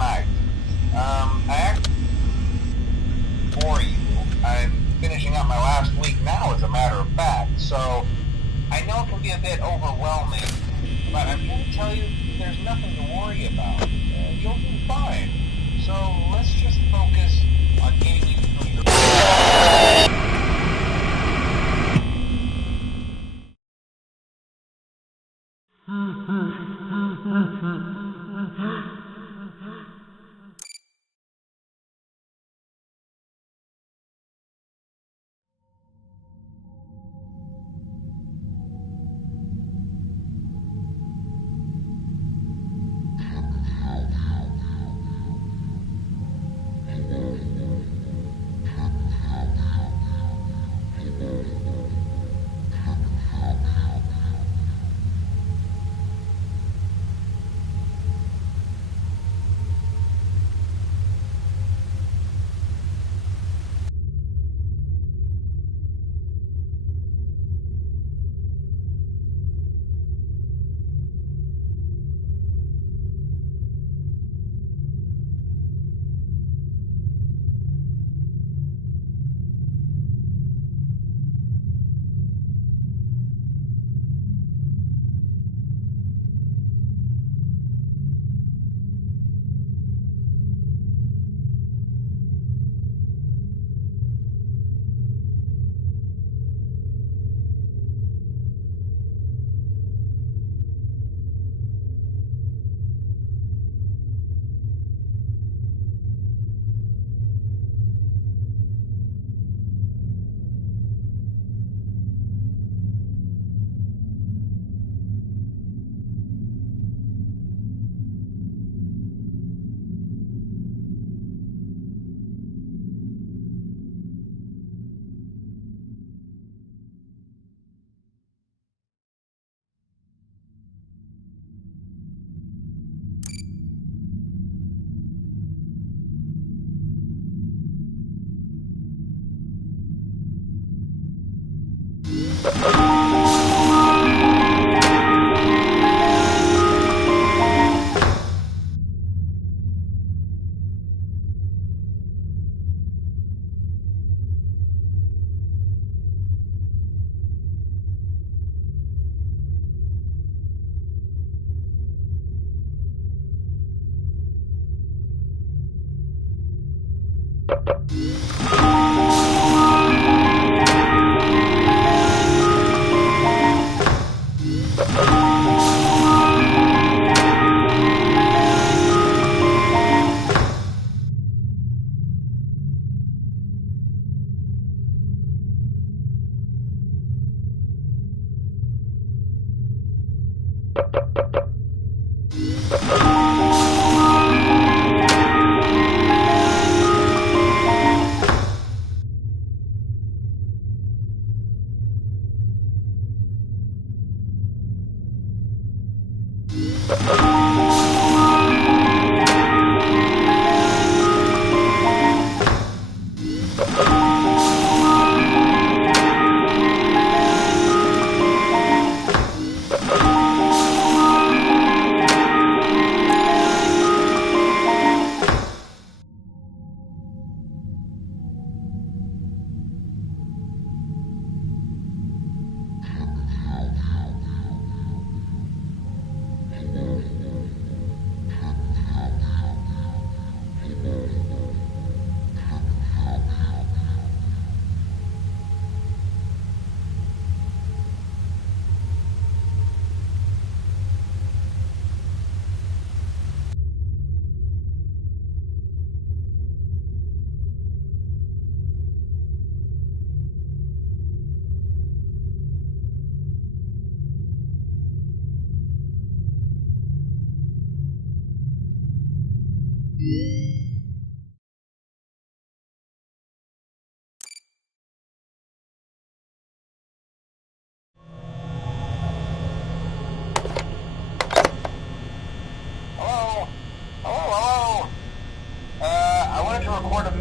night. I actually for you. I'm finishing up my last week now, as a matter of fact, so I know it can be a bit overwhelming, but I'm here to tell you there's nothing to worry about. You'll be fine. So let's just focus on getting you through your...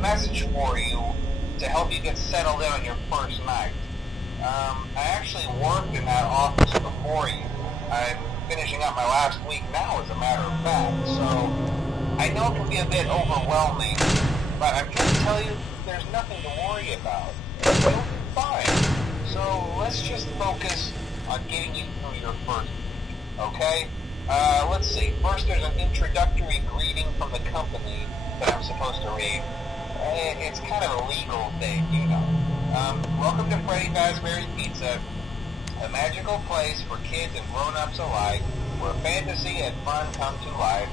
Message for you to help you get settled in on your first night. I actually worked in that office before you. I'm finishing up my last week now, as a matter of fact, so I I know it can be a bit overwhelming, but I'm trying to tell you there's nothing to worry about. You'll be fine. So let's just focus on getting you through your first week, okay? Let's see. First, there's an introductory greeting from the company that I'm supposed to read. It's kind of a legal thing, you know. Welcome to Freddy Fazbear's Pizza, a magical place for kids and grown-ups alike, where fantasy and fun come to life.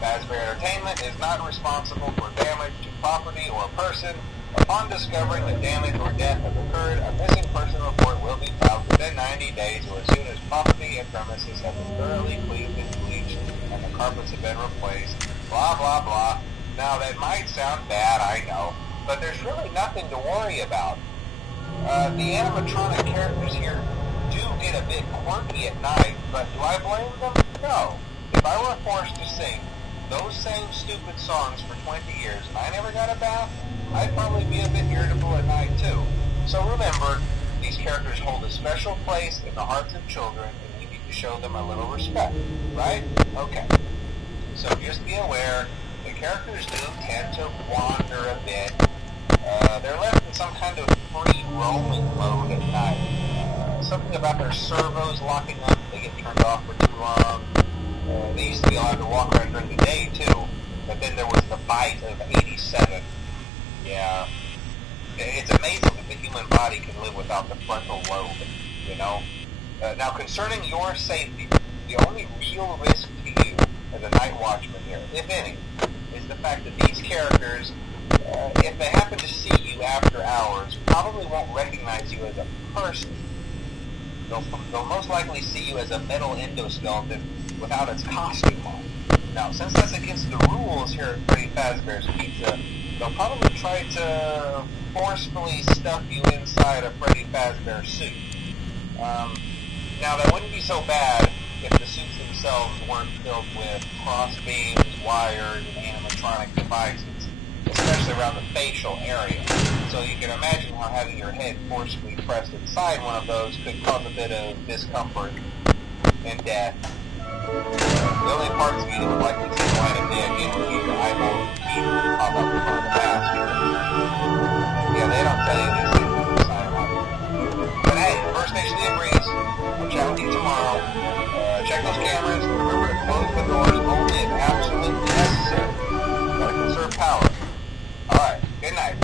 Fazbear Entertainment is not responsible for damage to property or person. Upon discovering that damage or death has occurred, a missing person report will be filed within 90 days or as soon as property and premises have been thoroughly cleaned and bleached and the carpets have been replaced. Blah, blah, blah. Now, that might sound bad, I know, but there's really nothing to worry about. The animatronic characters here do get a bit quirky at night, but do I blame them? No. If I were forced to sing those same stupid songs for 20 years and I never got a bath, I'd probably be a bit irritable at night too. So remember, these characters hold a special place in the hearts of children and we need to show them a little respect, right? Okay. So just be aware, the characters do tend to wander a bit. They're left in some kind of free roaming mode at night. Something about their servos locking up, they get turned off for too long. They used to be allowed to walk around during the day too, but then there was the bite of 87. Yeah. It's amazing that the human body can live without the frontal lobe, you know? Now, concerning your safety, the only real risk to you as a night watchman here, if any, is the fact that these characters, if they happen to see you after hours, probably won't recognize you as a person. They'll most likely see you as a metal endoskeleton without its costume on. Now, since that's against the rules here at Freddy Fazbear's Pizza, they'll probably try to forcefully stuff you inside a Freddy Fazbear suit. Now, that wouldn't be so bad if the suits themselves weren't filled with cross beams, wires, and animatronic devices, especially around the facial area. So you can imagine how having your head forcefully pressed inside one of those could cause a bit of discomfort and death. The only parts of you that would likely see the light of day again would be your eyeballs and teeth that pop up in front of the mask. Yeah, they don't tell you these things when you sign them up. But hey, First Station of the Breeze, I'll chat with you tomorrow. Check those cameras. Remember to close the doors only if absolutely necessary. Gotta conserve power. Alright, good night.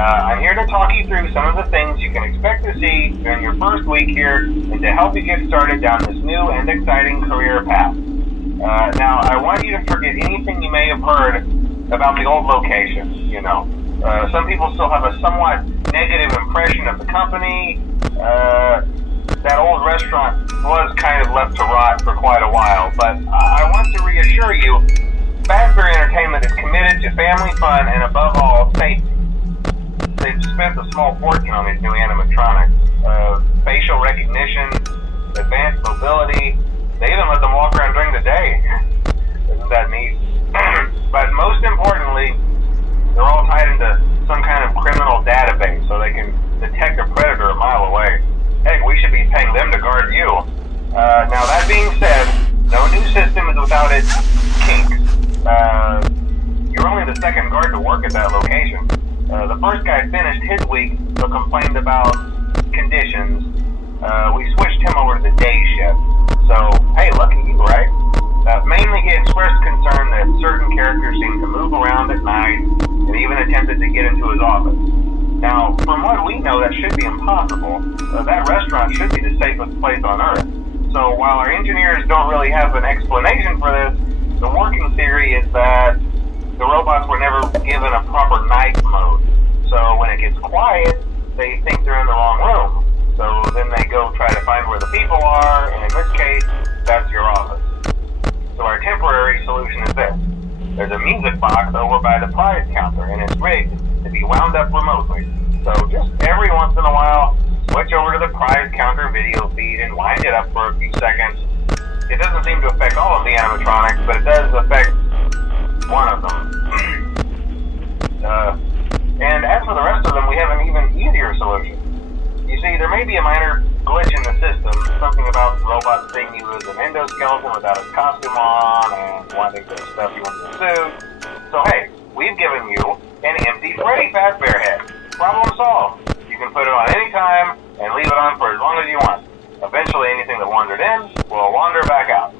I'm here to talk you through some of the things you can expect to see during your first week here and to help you get started down this new and exciting career path. Now, I want you to forget anything you may have heard about the old location, you know. Some people still have a somewhat negative impression of the company. That old restaurant was kind of left to rot for quite a while, but I want to reassure you, Fazbear Entertainment is committed to family fun and above all, safety. They've spent a small fortune on these new animatronics. Facial recognition, advanced mobility, they even let them walk around during the day. Isn't that neat? But most importantly, they're all tied into some kind of criminal database so they can detect a predator a mile away. Heck, we should be paying them to guard you. Now that being said, no new system is without its kinks. You're only the second guard to work at that location. The first guy finished his week but complained about conditions. We switched him over to the day shift. So, hey, lucky you, right? Mainly he expressed concern that certain characters seemed to move around at night and even attempted to get into his office. Now, from what we know, that should be impossible. That restaurant should be the safest place on Earth. So while our engineers don't really have an explanation for this, the working theory is that the robots were never given a proper night mode. So when it gets quiet, they think they're in the wrong room. So then they go try to find where the people are, and in this case, that's your office. So our temporary solution is this. There's a music box over by the prize counter, and it's rigged to be wound up remotely. So just every once in a while, switch over to the prize counter video feed and wind it up for a few seconds. It doesn't seem to affect all of the animatronics, but it does affect one of them. And as for the rest of them, we have an even easier solution. You see, there may be a minor glitch in the system, something about robots seeing you as an endoskeleton without a costume on and wanting to stuff you in the suit. So hey, we've given you an empty Freddy Fazbear head. Problem solved. You can put it on any time and leave it on for as long as you want. Eventually anything that wandered in will wander back out.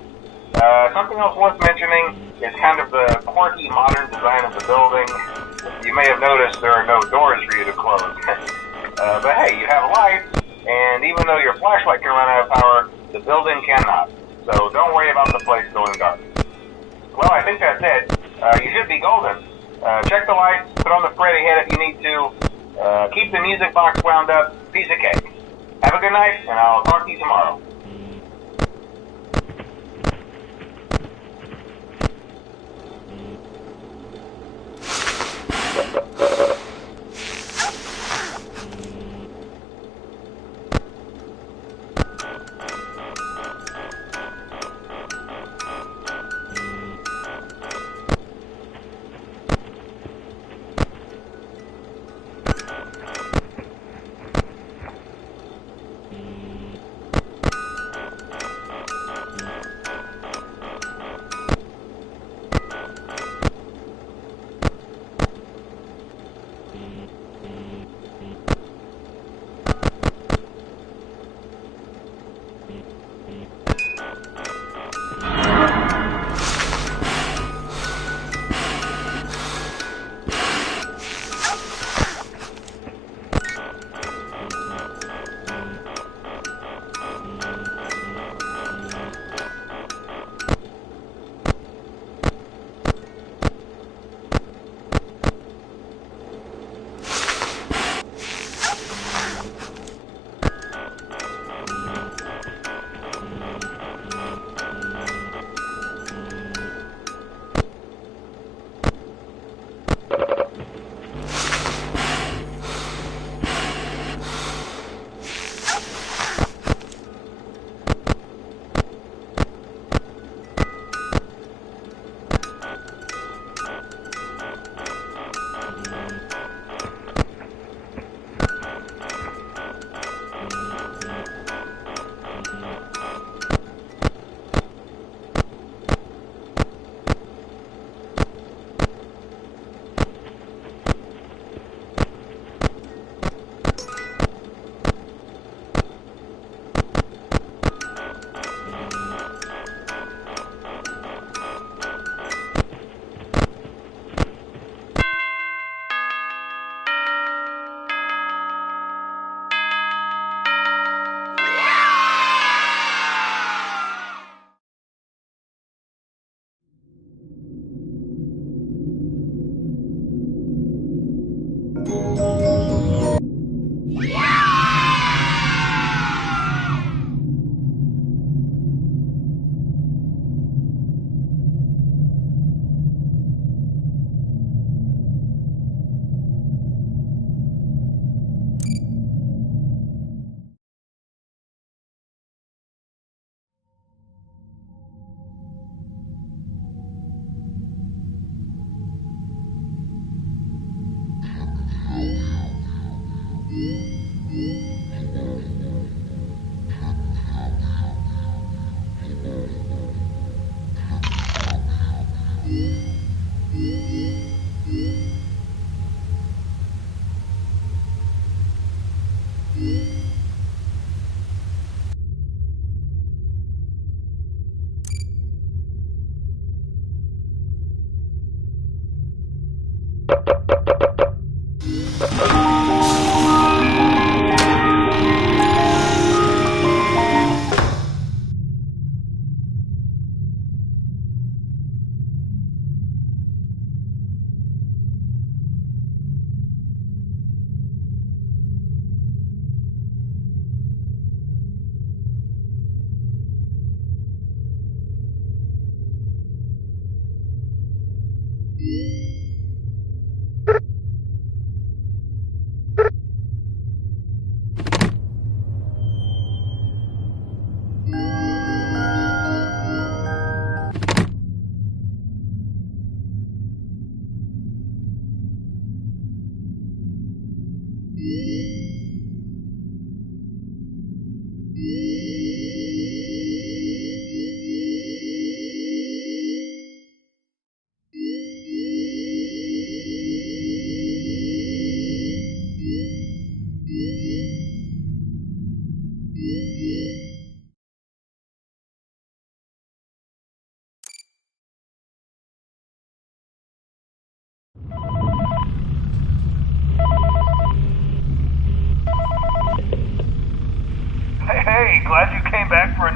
Something else worth mentioning is kind of the quirky modern design of the building. You may have noticed there are no doors for you to close. But hey, you have lights, and even though your flashlight can run out of power, the building cannot. So don't worry about the place going dark. Well, I think that's it. You should be golden. Check the lights, put on the Freddy head if you need to. Keep the music box wound up. Piece of cake. Have a good night, and I'll talk to you tomorrow.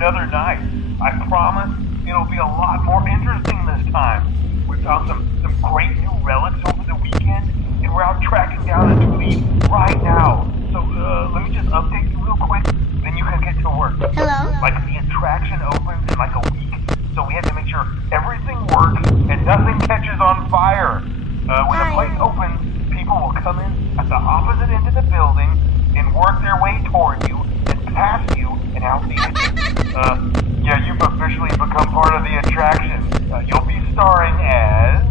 another night. I promise it'll be a lot more interesting this time. We found some great new relics over the weekend, and we're out tracking down a new lead right now. So let me just update you real quick, then you can get to work. Hello? Like, the attraction opens in like a week, so we have to make sure everything works and nothing catches on fire. When the place opens, people will come in at the opposite end of the building and work their way toward you and past you and out the exit. Yeah, you've officially become part of the attraction. You'll be starring as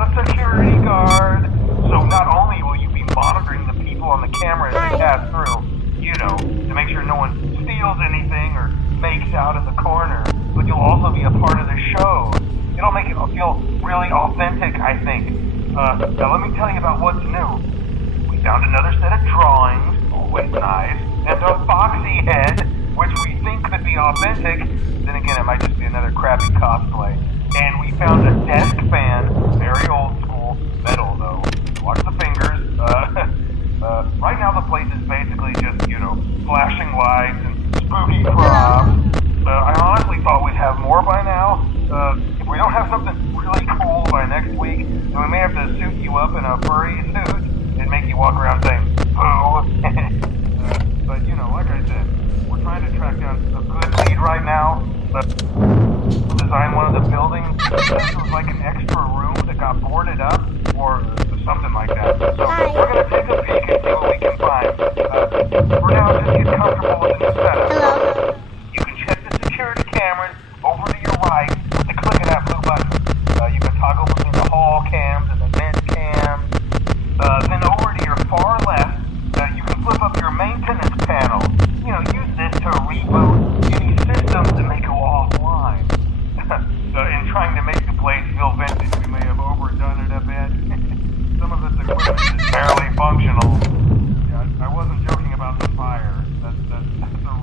a security guard. So not only will you be monitoring the people on the camera as they pass through, you know, to make sure no one steals anything or fakes out in the corner, but you'll also be a part of the show. It'll make it feel really authentic, I think. Now let me tell you about what's new. We found another set of drawings, always nice, and a foxy head, which we think could be authentic. Then again, it might just be another crappy cosplay. And we found a desk fan, very old school, metal though. Watch the fingers. Right now the place is basically just, you know, flashing lights and spooky props. I honestly thought we'd have more by now. If we don't have something really cool by next week, then we may have to suit you up in a furry suit and make you walk around saying, boo. But, you know, like I said, we're trying to track down a good lead right now. Design one of the buildings. This was like an extra room that got boarded up or something like that. So we're going to take a peek and see what we can find. For now, just get comfortable with the new setup. Hello? You can check the security cameras over to your right with the click of that blue button. You can toggle between the hall cams and the vent cams. Then over to your far left, you can flip up your maintenance panel. You know, use this to reboot any systems that may go offline. In trying to make the place feel vintage, we may have overdone it a bit. Some of this equipment is barely functional. Yeah, I wasn't joking about the fire. That's a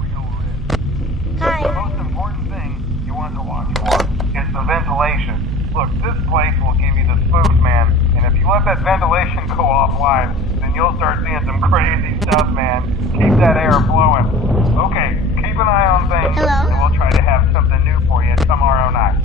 real risk. Hi. The most important thing you want to watch for is the ventilation. Look, this place will give you the spooks, man. And if you let that ventilation go offline, then you'll start seeing some crazy stuff, man. Keep that air flowing. Okay, keep an eye on things. Hello? And we'll try to have something new for you tomorrow night.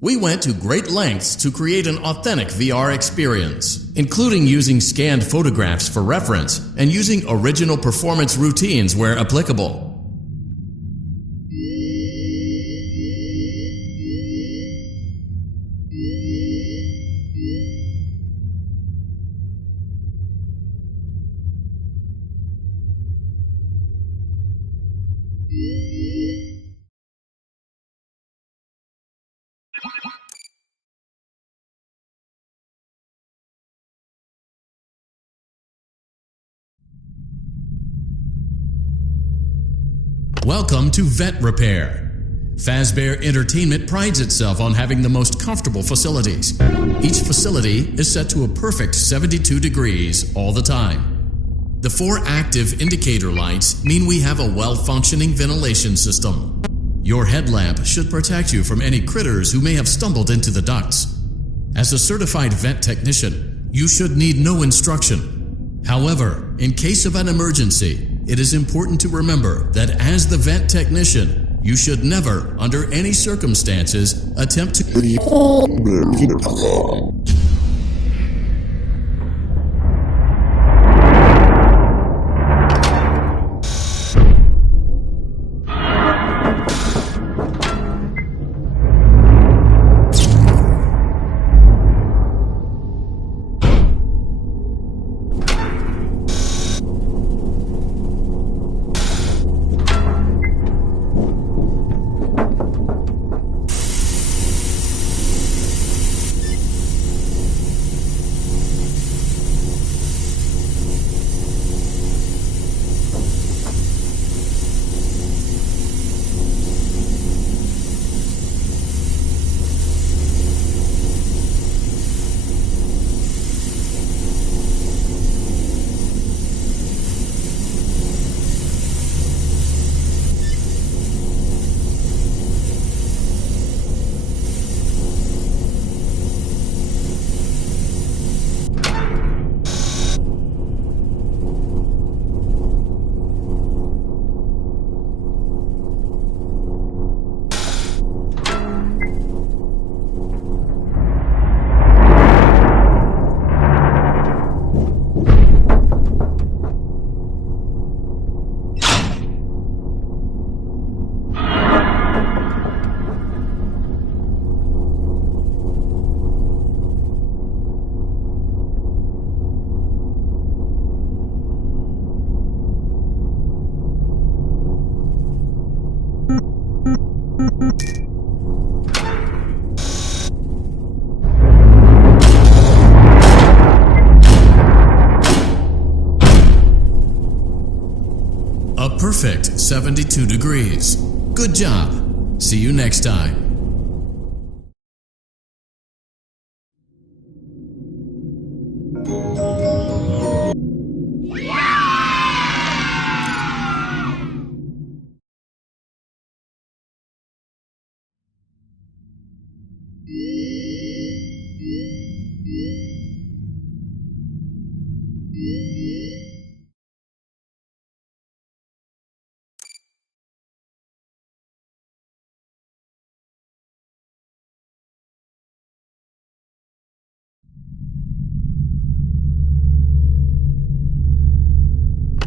We went to great lengths to create an authentic VR experience, including using scanned photographs for reference and using original performance routines where applicable. Welcome to Vet Repair. Fazbear Entertainment prides itself on having the most comfortable facilities. Each facility is set to a perfect 72 degrees all the time. The 4 active indicator lights mean we have a well-functioning ventilation system. Your headlamp should protect you from any critters who may have stumbled into the ducts. As a certified vent technician, you should need no instruction. However, in case of an emergency, It is important to remember that as the vent technician, you should never, under any circumstances, attempt to a perfect 72 degrees. Good job. See you next time.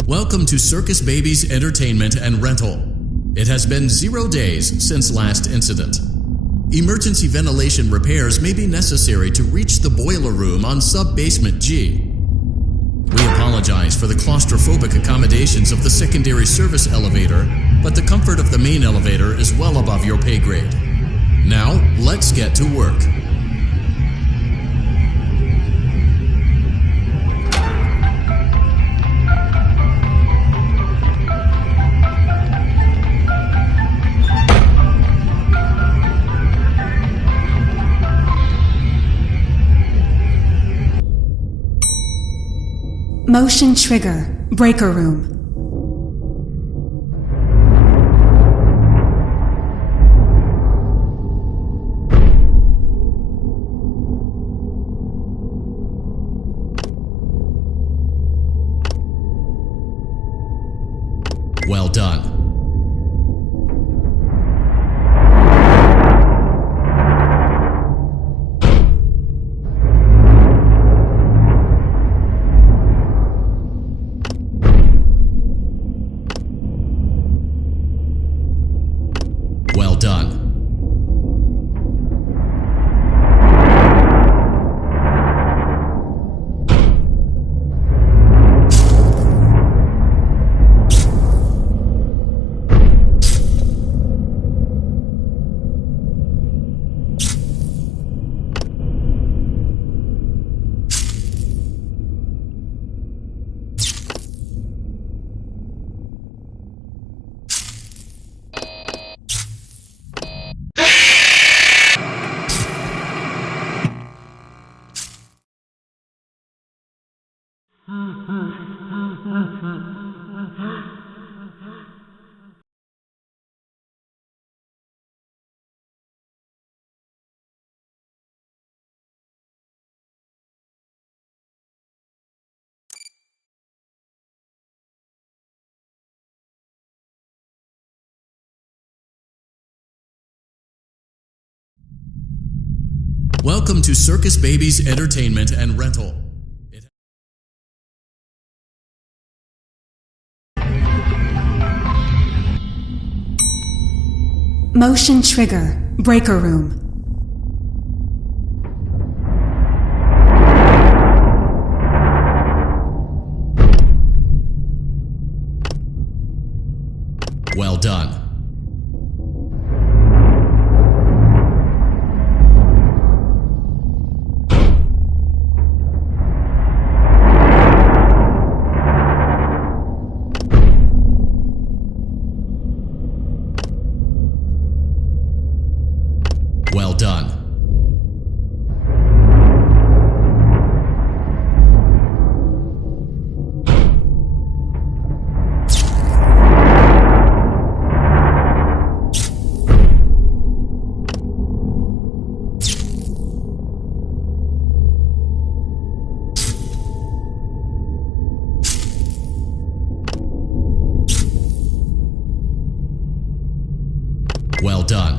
Welcome to Circus Baby's Entertainment and Rental. It has been 0 days since last incident. Emergency ventilation repairs may be necessary to reach the boiler room on sub-basement G. We apologize for the claustrophobic accommodations of the secondary service elevator, but the comfort of the main elevator is well above your pay grade. Now, let's get to work. Motion trigger, breaker room. Well done. Well done. Welcome to Circus Baby's Entertainment and Rental. Motion trigger. Breaker room. Well done. Well done. Well done.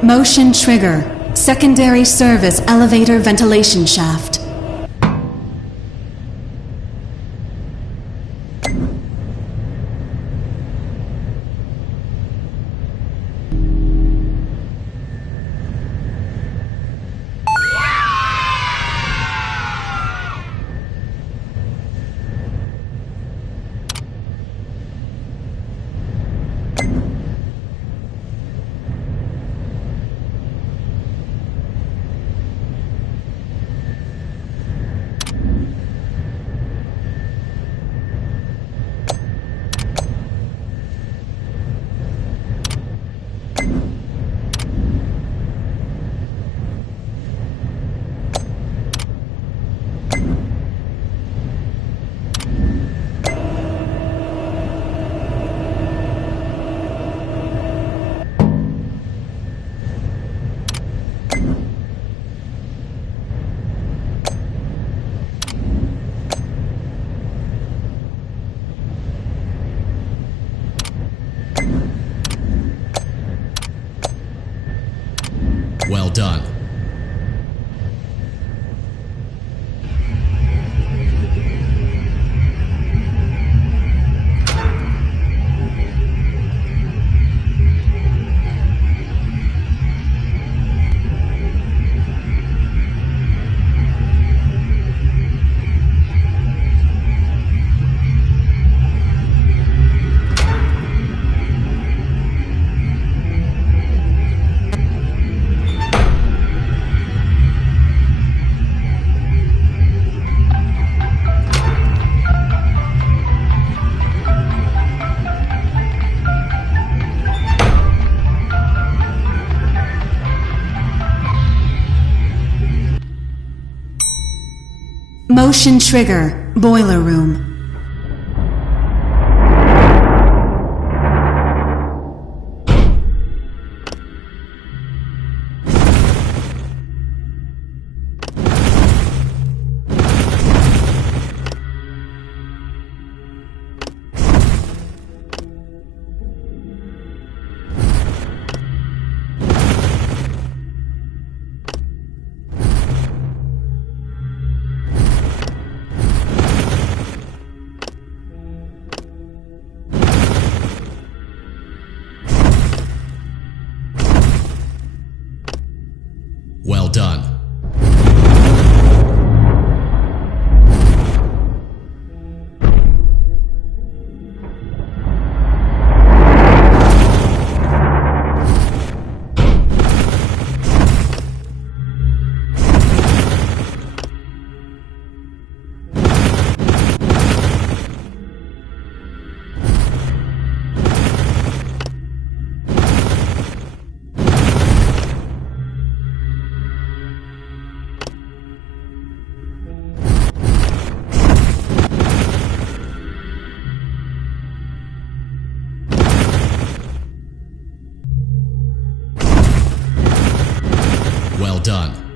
Motion trigger. Secondary service elevator ventilation shaft. Well done. Motion trigger. Boiler room. Well done. Well done.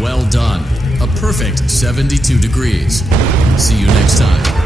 Well done. A perfect 72 degrees. See you next time.